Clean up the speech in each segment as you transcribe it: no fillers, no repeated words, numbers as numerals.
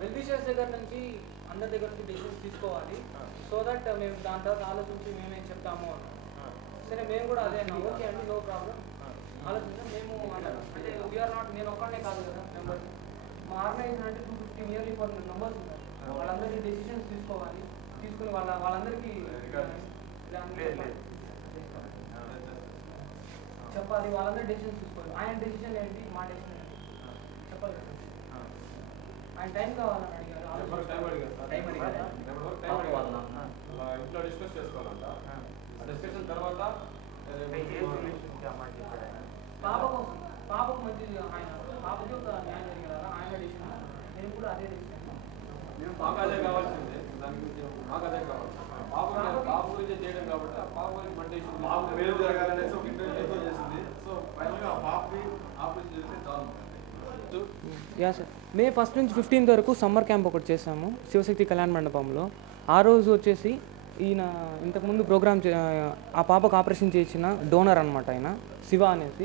Well wishers దగ్గర నుంచి అందరి దగ్గర నుంచి డెసిషన్స్ తీసుకోవాలి. సో దట్ మేము దాని తర్వాత ఆలోచించి మేమేం చెప్తాము అన్నాం. సరే మేము కూడా అదే అన్నాం, ఓకే అండి నో ప్రాబ్లం ఆలోచించాం. మేము అంటే వీఆర్ నాట్, నేను ఒక్కనే కాదు కదా మెంబర్, మా ఆర్గనైజేషన్ అంటే 250 నియర్లీ 400 మెంబర్స్ ఉన్నారు. వాళ్ళందరికీ డెసిషన్స్ తీసుకోవాలి, తీసుకుని వాళ్ళందరికీ చెప్పాలి, వాళ్ళందరూ డెసిషన్స్ తీసుకోవాలి. ఆయన డెసిషన్ ఏంటి, మా డెసిషన్ ఏంటి చెప్పాలి కదా. ఆయన టైం కావాలని అడిగారు, ఇంట్లో డిస్కస్ చేసుకోవాలంట. డిస్కషన్ తర్వాత పాపకు మంచి ఆయన పాపకి ఒక న్యాయం జరిగేలా ఆయన డెసిషన్, నేను కూడా అదే డెసిషన్. మాకు అదే కావాల్సిందే, దాని గురించి మాకు అదే కావాలి. పాప గురించి చేయడం కాబట్టి ఆ పాప గురించి మండేషన్ పాప పేరు జరగాలనేసి ఒక ఇంటర్వ్యూతో చేసింది. సో ఫైనల్గా ఆ పాపకి ఆపరేషన్ చేస్తే చాలు. యా సార్, మే 1 నుంచి 15 వరకు సమ్మర్ క్యాంప్ ఒకటి చేసాము శివశక్తి కళ్యాణ మండపంలో. ఆ రోజు వచ్చేసి ఈయన ఇంతకుముందు ప్రోగ్రామ్ ఆ పాపకు ఆపరేషన్ చేసిన డోనర్ అనమాట ఆయన, శివ అనేసి.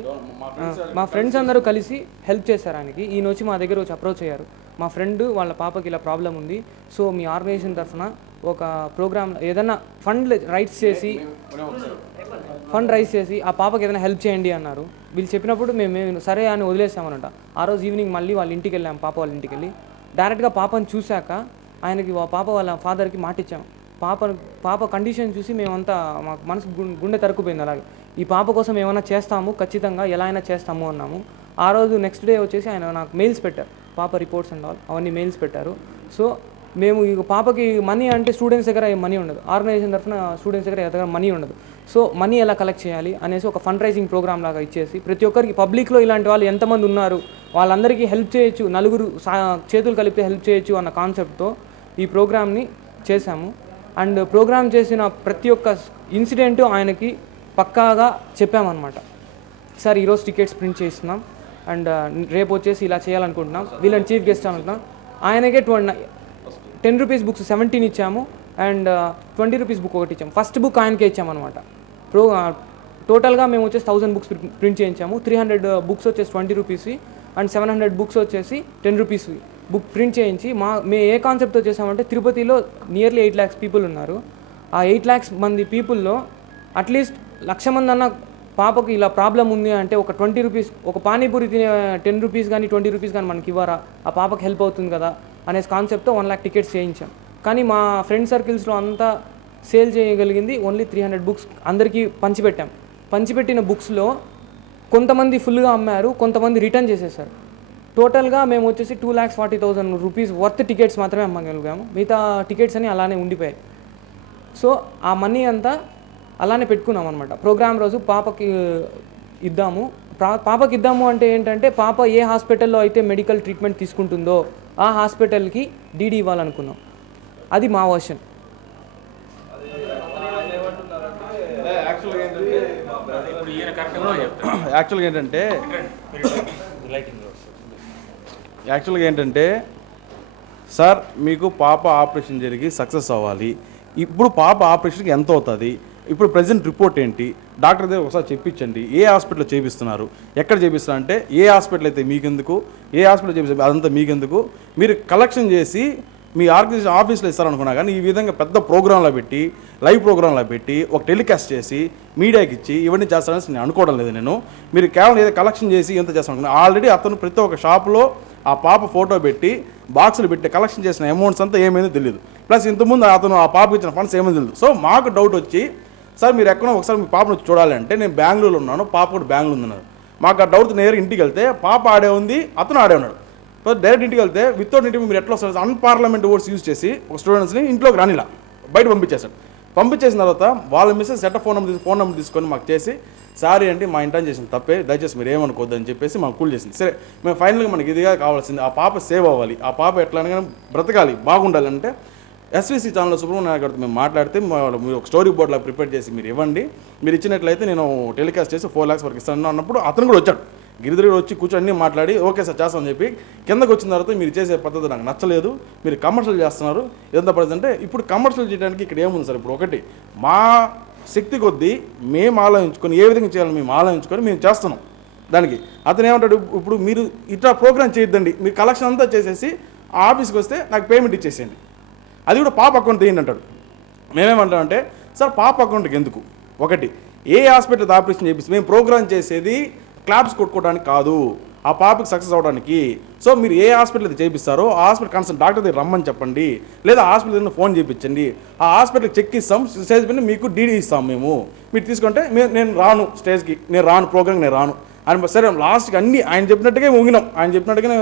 మా ఫ్రెండ్స్ అందరూ కలిసి హెల్ప్ చేశారు ఆయనకి. ఈయన వచ్చి మా దగ్గర వచ్చి అప్రోచ్ అయ్యారు, మా ఫ్రెండ్ వాళ్ళ పాపకి ఇలా ప్రాబ్లం ఉంది, సో మీ ఆర్గనైజేషన్ తరఫున ఒక ప్రోగ్రామ్ ఏదైనా ఫండ్ రైజ్ చేసి ఆ పాపకి ఏదైనా హెల్ప్ చేయండి అన్నారు. వీళ్ళు చెప్పినప్పుడు మేము సరే అని వదిలేసామన్నమాట. ఆ రోజు ఈవినింగ్ మళ్ళీ వాళ్ళ ఇంటికి వెళ్ళాము, పాప వాళ్ళ ఇంటికి వెళ్ళి డైరెక్ట్గా పాపను చూశాక ఆయనకి పాప వాళ్ళ ఫాదర్కి మాట ఇచ్చాము. పాప కండిషన్ చూసి మేమంతా మాకు మనసు గుండె తరుక్కుపోయింది. అలాగే ఈ పాప కోసం ఏమైనా చేస్తాము, ఖచ్చితంగా ఎలా అయినా చేస్తాము అన్నాము. ఆ రోజు నెక్స్ట్ డే వచ్చేసి ఆయన నాకు మెయిల్స్ పెట్టారు, పాప రిపోర్ట్స్ అండ్ ఆల్ అవన్నీ మెయిల్స్ పెట్టారు. సో మేము ఇక పాపకి మనీ అంటే స్టూడెంట్స్ దగ్గర మనీ ఉండదు, ఆర్గనైజేషన్ తరఫున స్టూడెంట్స్ దగ్గర మనీ ఉండదు. సో మనీ ఎలా కలెక్ట్ చేయాలి అనేసి ఒక ఫండ్ రైజింగ్ ప్రోగ్రామ్ లాగా ఇచ్చేసి ప్రతి ఒక్కరికి పబ్లిక్లో ఇలాంటి వాళ్ళు ఎంతమంది ఉన్నారు వాళ్ళందరికీ హెల్ప్ చేయొచ్చు, నలుగురు చేతులు కలిపితే హెల్ప్ చేయొచ్చు అన్న కాన్సెప్ట్తో ఈ ప్రోగ్రామ్ని చేశాము. అండ్ ప్రోగ్రామ్ చేసిన ప్రతి ఒక్క ఇన్సిడెంట్ ఆయనకి పక్కాగా చెప్పామన్నమాట. సార్ ఈరోజు టికెట్స్ ప్రింట్ చేస్తున్నాం అండ్ రేపు వచ్చేసి ఇలా చేయాలనుకుంటున్నాం, వీళ్ళని చీఫ్ గెస్ట్ అనుకుంటున్నాం. ఆయనకే 10 రూపీస్ బుక్స్ 17 ఇచ్చాము అండ్ 20 రూపీస్ బుక్ ఒకటి ఇచ్చాము. ఫస్ట్ బుక్ ఆయనకే ఇచ్చామన్నమాట. టోటల్గా మేము వచ్చేసి 1000 బుక్స్ ప్రింట్ చేయించాము. 300 బుక్స్ వచ్చేసి 20 రూపీస్ అండ్ 700 బుక్స్ వచ్చేసి 10 రూపీస్ బుక్ ప్రింట్ చేయించి మేము ఏ కాన్సెప్ట్తో చేసామంటే తిరుపతిలో నియర్లీ 8 lakhs పీపుల్ ఉన్నారు. ఆ 8 lakhs మంది పీపుల్లో అట్లీస్ట్ 1,00,000 మంది అన్న పాపకి ఇలా ప్రాబ్లం ఉంది అంటే ఒక 20 రూపీస్, ఒక పానీపూరి తినే 10 రూపీస్ కానీ 20 రూపీస్ కానీ మనకి ఇవ్వరా, ఆ పాపకి హెల్ప్ అవుతుంది కదా అనే కాన్సెప్ట్తో 1 lakh టికెట్స్ చేయించాం. కానీ మా ఫ్రెండ్ సర్కిల్స్లో అంతా సేల్ చేయగలిగింది ఓన్లీ 300 బుక్స్ అందరికీ పంచిపెట్టాం. పంచిపెట్టిన బుక్స్లో కొంతమంది ఫుల్గా అమ్మారు, కొంతమంది రిటర్న్ చేసేసారు. టోటల్గా మేము వచ్చేసి 2,40,000 రూపీస్ వర్త్ టికెట్స్ మాత్రమే అమ్మగలిగాము. మిగతా టికెట్స్ అని అలానే ఉండిపోయాయి. సో ఆ మనీ అంతా అలానే పెట్టుకున్నాం అనమాట. ప్రోగ్రామ్ రోజు పాపకి ఇద్దాము అంటే ఏంటంటే పాప ఏ హాస్పిటల్లో అయితే మెడికల్ ట్రీట్మెంట్ తీసుకుంటుందో ఆ హాస్పిటల్కి డీడీ ఇవ్వాలనుకున్నాం. అది మా వర్షన్. యాక్చువల్గా ఏంటంటే సార్ మీకు పాప ఆపరేషన్ జరిగి సక్సెస్ అవ్వాలి. ఇప్పుడు పాప ఆపరేషన్కి ఎంత అవుతుంది, ఇప్పుడు ప్రజెంట్ రిపోర్ట్ ఏంటి, డాక్టర్ దగ్గర ఒకసారి చెప్పించండి. ఏ హాస్పిటల్లో చేపిస్తున్నారు, ఎక్కడ చేపిస్తున్నారు అంటే ఏ హాస్పిటల్ అయితే మీకెందుకు, ఏ హాస్పిటల్ చేపిస్తారు అదంతా మీకెందుకు, మీరు కలెక్షన్ చేసి మీ ఆర్గనైజేషన్ ఆఫీస్లో ఇస్తారనుకున్నా. కానీ ఈ విధంగా పెద్ద ప్రోగ్రాంలో పెట్టి లైవ్ ప్రోగ్రాంలో పెట్టి ఒక టెలికాస్ట్ చేసి మీడియాకి ఇచ్చి ఇవన్నీ చేస్తారని నేను అనుకోవడం లేదు. మీరు కేవలం ఏదో కలెక్షన్ చేసి ఎంత చేస్తాను. ఆల్రెడీ అతను ప్రతి ఒక్క షాప్లో ఆ పాప ఫోటో పెట్టి బాక్సులు పెట్టి కలెక్షన్ చేసిన అమౌంట్స్ అంతా ఏమైందో తెలియదు. ప్లస్ ఇంతకుముందు అతను ఆ పాపకి ఇచ్చిన ఫండ్స్ ఏమైందో తెలియదు. సో మాకు డౌట్ వచ్చి సార్ మీరు ఎక్కడో ఒకసారి మీ పాపను వచ్చి చూడాలంటే నేను బెంగళూరులో ఉన్నాను, పాప కూడా బెంగళూరు ఉన్నారు. మాకు ఆ డౌట్ నేరు ఇంటికి వెళ్తే పాప ఆడే ఉంది, అతను ఆడే ఉన్నాడు. సో డైరెక్ట్ ఇంటికి వెళ్తే వితౌట్ ఇంటికి మీరు ఎట్లా వస్తారు, అన్పార్లమెంట్ ఓట్స్ యూజ్ చేసి ఒక స్టూడెంట్స్ని ఇంట్లోకి రానిలా బయట పంపించేశాడు. పంపించేసిన తర్వాత వాళ్ళ మిస్సెస్ ఫోన్ నెంబర్ తీసుకొని మాకు చేసి సారీ అంటే మా ఇంటర్న్ చేసిన తప్పే, దయచేసి మీరు ఏమనుకోద్దని చెప్పేసి మాకు కూల్ చేసింది. సరే మేము ఫైనల్గా మనకి ఇదిగా కావాల్సింది ఆ పాప సేవ్ అవ్వాలి, ఆ పాప ఎట్లా బ్రతకాలి, బాగుండాలి అంటే ఎస్వీసీ ఛానల్లో సుబ్రహ్మణ్య గారితో మేము మాట్లాడితే మీరు ఒక స్టోరీ బోర్డ్లా ప్రిపేర్ చేసి మీరు ఇవ్వండి, మీరు ఇచ్చినట్లయితే నేను టెలికాస్ట్ చేసి 4 lakhs వరకు ఇస్తాను అన్నప్పుడు అతను కూడా వచ్చాడు. గిరిధర్ వచ్చి కూర్చొని అన్నీ మాట్లాడి ఓకే సార్ చేస్తామని చెప్పి కిందకు వచ్చిన తర్వాత మీరు చేసే పద్ధతి నాకు నచ్చలేదు, మీరు కమర్షియల్ చేస్తున్నారు ఎంత పడుతుంది అంటే ఇప్పుడు కమర్షియల్ చేయడానికి ఇక్కడ ఏముంది సార్, ఇప్పుడు ఒకటి మా శక్తి కొద్దీ మేము ఆలోచించుకొని ఏ విధంగా చేయాలని మేము ఆలోచించుకొని మేము చేస్తున్నాం. దానికి అతను ఏమంటాడు, ఇప్పుడు మీరు ఇట్లా ప్రోగ్రామ్ చేయొద్దండి, మీరు కలెక్షన్ అంతా చేసేసి ఆ ఆఫీస్కి వస్తే నాకు పేమెంట్ ఇచ్చేసేయండి, అది కూడా పాప అకౌంట్ తీయండి అంటాడు. మేమేమంటామంటే సార్ పాప అకౌంట్కి ఎందుకు, ఒకటి ఏ హాస్పిటల్ ఆపరేషన్ చేపిస్తే మేము ప్రోగ్రామ్ చేసేది క్లాప్స్ కొట్టుకోవడానికి కాదు, ఆ పాపకి సక్సెస్ అవ్వడానికి. సో మీరు ఏ హాస్పిటల్ అయితే చేపిస్తారో ఆ హాస్పిటల్ కన్సల్ట్ డాక్టర్ దగ్గర రమ్మని చెప్పండి, లేదా హాస్పిటల్ దగ్గర ఫోన్ చేయించండి, ఆ హాస్పిటల్కి చెక్ ఇస్తాం, స్టేజ్ పైన మీకు డీడీ ఇస్తాం మేము, మీరు తీసుకుంటే నేను రాను స్టేజ్కి, నేను రాను ప్రోగ్రామ్కి, నేను రాను అని. సరే లాస్ట్కి అన్నీ ఆయన చెప్పినట్టుగా ఊగినాం, ఆయన చెప్పినట్టుగానే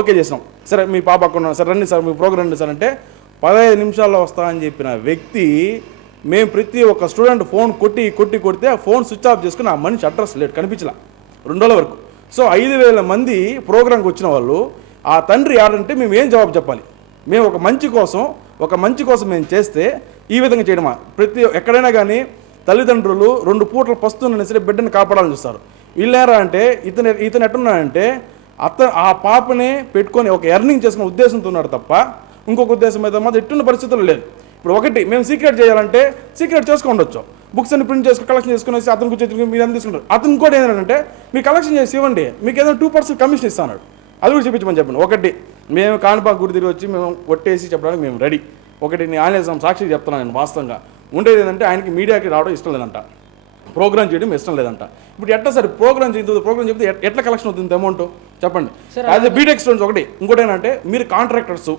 ఓకే చేసినాం. సరే మీ పాప అక్కడ సార్ రండి సార్, మీ ప్రోగ్రామ్ రండి సార్ అంటే 15 నిమిషాల్లో వస్తా అని చెప్పిన వ్యక్తి మేము ప్రతి ఒక్క స్టూడెంట్ ఫోన్ కొడితే ఆ ఫోన్ స్విచ్ ఆఫ్ చేసుకుని ఆ మనిషి అడ్రస్ లేట్ కనిపించలా 2 రోజుల వరకు. సో 5,000 మంది ప్రోగ్రాంకి వచ్చిన వాళ్ళు ఆ తండ్రి ఆడంటే మేము ఏం జవాబు చెప్పాలి? మేము ఒక మంచి కోసం మేము చేస్తే ఈ విధంగా చేయడమా? ప్రతి ఎక్కడైనా కానీ తల్లిదండ్రులు 2 పూటలు పస్తున్న సరే బిడ్డని కాపాడాలని చూస్తారు. వీళ్ళారా అంటే ఇతను ఎట్టున్నాడంటే ఆ పాపని పెట్టుకొని ఒక ఎర్నింగ్ చేసుకునే ఉద్దేశంతో ఉన్నాడు తప్ప ఇంకొక ఉద్దేశం అయితే మాత్రం ఎట్టున్న పరిస్థితులు లేదు. ఇప్పుడు ఒకటి మేము సీక్రెట్ చేయాలంటే సీక్రెట్ చేసుకోండొచ్చు, బుక్స్ అన్ని ప్రింట్ చేసుకుని కలెక్షన్ చేసుకుని అతను కూర్చొని మీరు ఎంత తీసుకుంటారు. అతను కూడా ఏంటంటే మీరు కలెక్షన్ చేసి ఇవ్వండి, మీకు ఏదైనా 2% కమిషన్ ఇస్తాను, అది కూడా చెప్పించమని చెప్పండి. ఒకటి మేము కాణిపాక గుడి తిరిగి వచ్చి మేము కొట్టేసి చెప్పడానికి మేము రెడీ. ఒకటి నేను ఆంజనేయ సాక్షికి చెప్తున్నాను, నేను వాస్తవంగా ఉండేది ఏంటంటే ఆయనకి మీడియాకి రావడం ఇష్టం లేదంట, ప్రోగ్రామ్ చేయడం ఇష్టం లేదంట. ఇప్పుడు ఎట్లా సార్ ప్రోగ్రామ్ చెప్తే ఎట్లా కలెక్షన్ అవుతుంది అమౌంట్ చెప్పండి? యాజ్ ఎ బీటెక్ స్టూడెంట్స్ ఒకటి, ఇంకోటి ఏంటంటే మీరు contractors.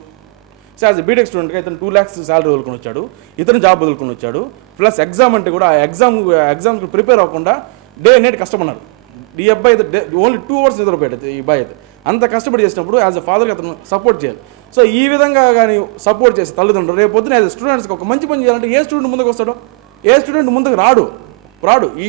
So as a BTech స్టూడెంట్గా ఇతను 2 lakhs శాలరీ వదులుకొని వచ్చాడు, ఇతను జాబ్ వదులుకొని వచ్చాడు. ప్లస్ ఎగ్జామ్ అంటే కూడా ఆ ఎగ్జామ్కి ప్రిపేర్ అవ్వకుండా డే నైట్ కష్టపడినాడు. ఈ అబ్బాయి అయితే ఓన్లీ 2 hours నిద్రపోయాడు. ఈ అబ్బాయి అయితే అంత కష్టపడి చేసినప్పుడు యాజ్ అ ఫాదర్గా అతను సపోర్ట్ చేయాలి. సో ఈ విధంగా కానీ సపోర్ట్ చేసి తల్లిదండ్రులు రేపు పొద్దున యాజ్ స్టూడెంట్స్కి ఒక మంచి పని చేయాలంటే ఏ స్టూడెంట్ ముందుకు వస్తాడో? ఏ స్టూడెంట్ ముందుకు రాడు.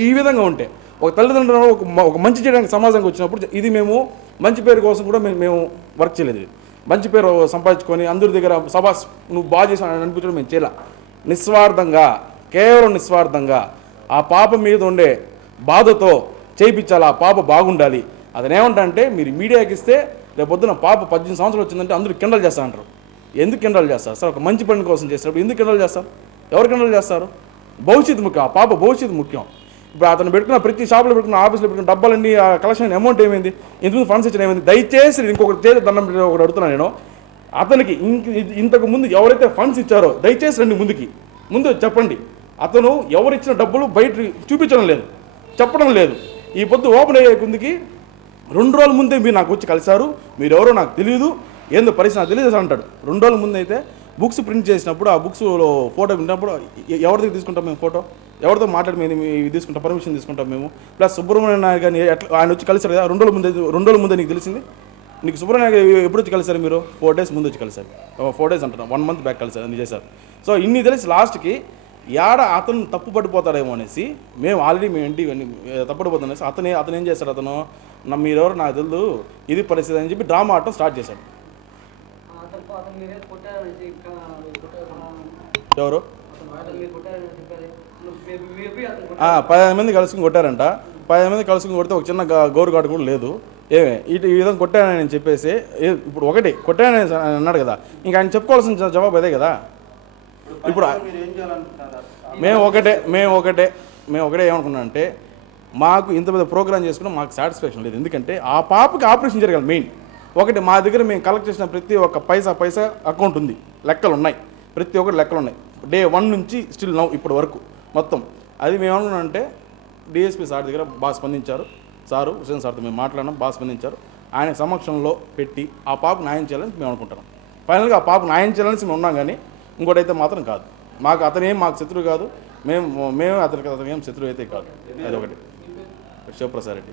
ఈ విధంగా ఉంటే ఒక తల్లిదండ్రులు ఒక మంచి చేయడానికి సమాజంగా వచ్చినప్పుడు ఇది మేము మంచి పేరు కోసం కూడా మేము వర్క్ చేయలేదు. మంచి పేరు సంపాదించుకొని అందరి దగ్గర సభాస్ నువ్వు బాగా చేసావు అనిపించడం మేము చేయాల. నిస్వార్థంగా, కేవలం నిస్వార్థంగా ఆ పాప మీద ఉండే బాధతో చేయించాలి, ఆ పాప బాగుండాలి. అతనేమంటా అంటే మీరు మీడియాకి ఇస్తే రేపు పొద్దున పాప 18 సంవత్సరాలు వచ్చిందంటే అందరూ కిండల్ చేస్తా అంటారు. ఎందుకు కిండల్ చేస్తారు సార్? ఒక మంచి పని కోసం చేసినప్పుడు ఎందుకు కిండల్ చేస్తారు? ఎవరు కిండల్ చేస్తారు? భవిష్యత్తు ముఖ్యం, ఆ పాప భవిష్యత్తు ముఖ్యం. ఇప్పుడు అతను పెట్టుకున్న ప్రతి షాప్లో పెట్టుకున్న ఆఫీస్లో పెట్టుకున్న డబ్బాలన్నీ ఆ కలెక్షన్ అమౌంట్ ఏమైంది, ఇంతకుముందు ఫండ్స్ ఇచ్చిన ఏమైంది? దయచేసి ఇంకొకటి చేసి దండం ఒకటి అడుగుతున్నాను నేను, అతనికి ఇంతకు ముందు ఎవరైతే ఫండ్స్ ఇచ్చారో దయచేసి రండి ముందు చెప్పండి. అతను ఎవరు ఇచ్చిన డబ్బులు బయట చూపించడం లేదు, చెప్పడం లేదు. ఈ పొద్దు ఓపెన్ అయ్యే ముందుకి 2 రోజుల ముందే మీరు నాకు వచ్చి కలిశారు, మీరు ఎవరో నాకు తెలియదు, ఏందో పరిస్థితి నాకు తెలియదు అంటాడు. 2 రోజుల ముందు అయితే బుక్స్ ప్రింట్ చేసినప్పుడు ఆ బుక్స్లో ఫోటో విన్నప్పుడు ఎవరి దగ్గర తీసుకుంటాం మేము ఫోటో? ఎవరితో మాట్లాడి మేము తీసుకుంటాం, పర్మిషన్ తీసుకుంటాం మేము. ప్లస్ సుబ్రహ్మణ్యం నాయుడు కానీ ఆయన వచ్చి కలిసారు కదా 2 రోజుల ముందే నీకు తెలిసింది. నీకు సుబ్రహ్మణ్యం ఎప్పుడు వచ్చి కలిసారు మీరు? 4 days ముందు వచ్చి కలిసారు. 4 days అంటున్నాం, 1 month బ్యాక్ కలిసారు, అన్ని చేశారు. సో ఇన్ని తెలిసి లాస్ట్కి అతను తప్పు పడిపోతాడేమో అనేసి మేము ఆల్రెడీ మేము ఇంటి తప్పు పడిపోతాం అనేసి అతను ఏం చేశాడు? అతను మీరెవరు నాకు తెలియదు, ఇది పరిస్థితి అని చెప్పి డ్రామా ఆడటం స్టార్ట్ చేశాడు. ఎవరు? 15 మంది కలుసుకుని కొట్టారంట. 15 మంది కలుసుకుని కొడితే ఒక చిన్న గోరుగాడు కూడా లేదు. ఈ విధంగా కొట్టానని చెప్పేసి ఇప్పుడు ఒకటి కొట్టానని అన్నాడు కదా, ఇంకా ఆయన చెప్పుకోవాల్సిన జవాబు అదే కదా. ఇప్పుడు మేము ఒకటే ఏమనుకున్నాం అంటే మాకు ఇంత పెద్ద ప్రోగ్రామ్ చేసుకున్నా మాకు సాటిస్ఫాక్షన్ లేదు. ఎందుకంటే ఆ పాపకి ఆపరేషన్ జరగాలి మెయిన్. ఒకటి మా దగ్గర మేము కలెక్ట్ చేసిన ప్రతి ఒక్క పైసా అకౌంట్ ఉంది, లెక్కలు ఉన్నాయి, ప్రతి ఒక్కటి లెక్కలు ఉన్నాయి. Day 1 నుంచి స్టిల్ నౌ ఇప్పటి వరకు మొత్తం. అది మేము ఏమనుకున్నామంటే డిఎస్పీ సార్ దగ్గర బాగా స్పందించారు, సారు హుసేన్ సార్తో మేము మాట్లాడినాం, బాగా స్పందించారు. ఆయన సమక్షంలో పెట్టి ఆ పాపకు న్యాయం చేయాలని మేము అనుకుంటున్నాం. ఫైనల్గా ఆ పాపకు న్యాయం చేయాలని మేము ఉన్నాం, కానీ ఇంకోటైతే మాత్రం కాదు. మాకు శత్రువు కాదు, మేము అతనికి ఏం శత్రువు అయితే కాదు. అది ఒకటి. శివప్రసాద్ రెడ్డి.